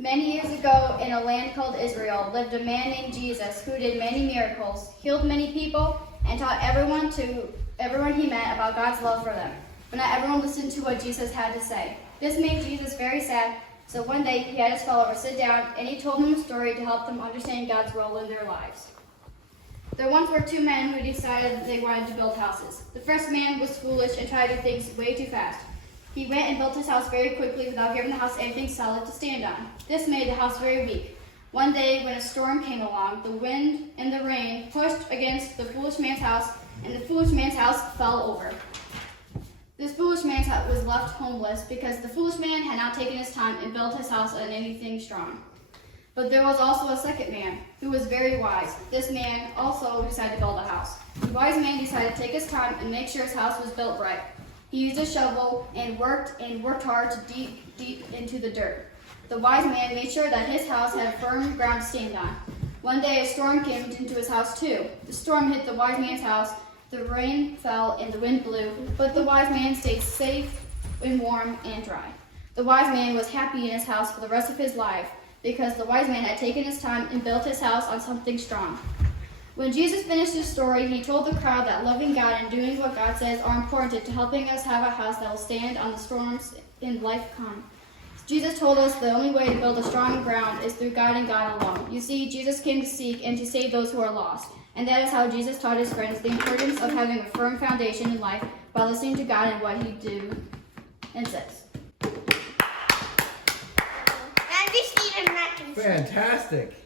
Many years ago, in a land called Israel, lived a man named Jesus who did many miracles, healed many people, and taught everyone he met about God's love for them. But not everyone listened to what Jesus had to say. This made Jesus very sad, so one day he had his followers sit down and he told them a story to help them understand God's role in their lives. There once were two men who decided that they wanted to build houses. The first man was foolish and tried to do things way too fast. He went and built his house very quickly without giving the house anything solid to stand on. This made the house very weak. One day, when a storm came along, the wind and the rain pushed against the foolish man's house, and the foolish man's house fell over. This foolish man's house was left homeless because the foolish man had not taken his time and built his house on anything strong. But there was also a second man who was very wise. This man also decided to build a house. The wise man decided to take his time and make sure his house was built right. He used a shovel and worked hard to deep into the dirt. The wise man made sure that his house had firm ground to stand on. One day a storm came into his house too. The storm hit the wise man's house, the rain fell and the wind blew, but the wise man stayed safe and warm and dry. The wise man was happy in his house for the rest of his life because the wise man had taken his time and built his house on something strong. When Jesus finished his story, he told the crowd that loving God and doing what God says are important to helping us have a house that will stand on the storms in life come. Jesus told us the only way to build a strong ground is through God and God alone. You see, Jesus came to seek and to save those who are lost. And that is how Jesus taught his friends the importance of having a firm foundation in life by listening to God and what he do and says. Fantastic.